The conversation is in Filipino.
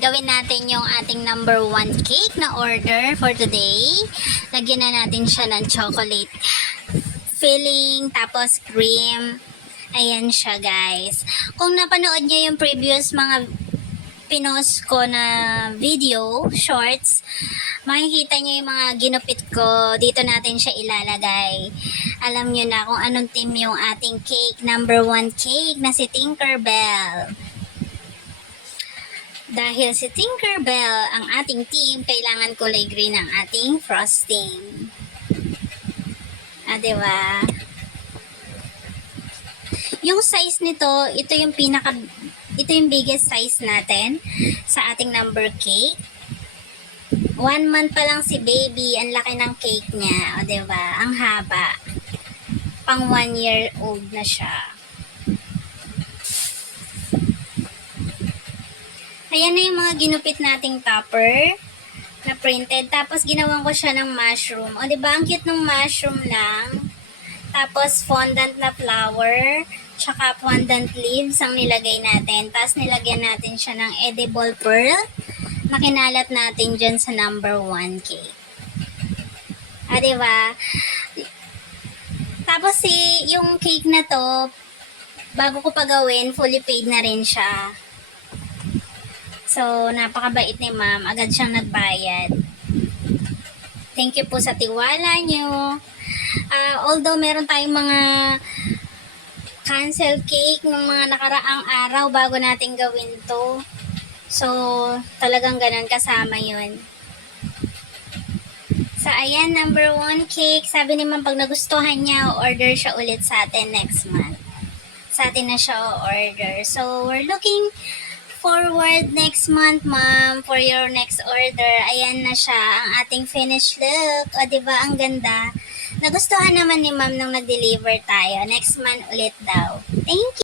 gawin natin yung ating number 1 cake na order for today. Lagyan na natin siya ng chocolate filling, tapos cream. Ayan siya, guys. Kung napanood nyo yung previous mga pinost ko na video, shorts, makikita nyo yung mga ginupit ko. Dito natin siya ilalagay. Alam nyo na kung anong team yung ating cake, number 1 cake na si Tinkerbell. Dahil si Tinkerbell ang ating team, kailangan kulay green ang ating frosting. Diba? Yung size nito, ito yung biggest size natin sa ating number cake. 1 month pa lang si baby, ang laki ng cake niya. Diba? Ang haba. Pang 1 year old na siya. Ayan na yung mga ginupit nating topper na printed. Tapos ginawan ko siya ng mushroom. O diba, ang cute ng mushroom lang. Tapos fondant na flower, tsaka fondant leaves ang nilagay natin. Tapos nilagyan natin siya ng edible pearl na kinalat natin dyan sa number 1 cake. Diba? Tapos yung cake na to, bago ko pa gawin, fully paid na rin siya. So, napakabait ni ma'am. Agad siyang nagbayad. Thank you po sa tiwala nyo. Although meron tayong mga cancel cake ng mga nakaraang araw bago natin gawin to. So, talagang ganun kasama yun. So, ayan, number 1 cake. Sabi ni ma'am, pag nagustuhan niya, order siya ulit sa atin next month. Sa atin na siya order. So, we're looking forward next month, ma'am, for your next order. Ayan na siya, ang ating finished look. O, diba, ang ganda. Nagustuhan naman ni ma'am nung nag-deliver tayo. Next month ulit daw. Thank you!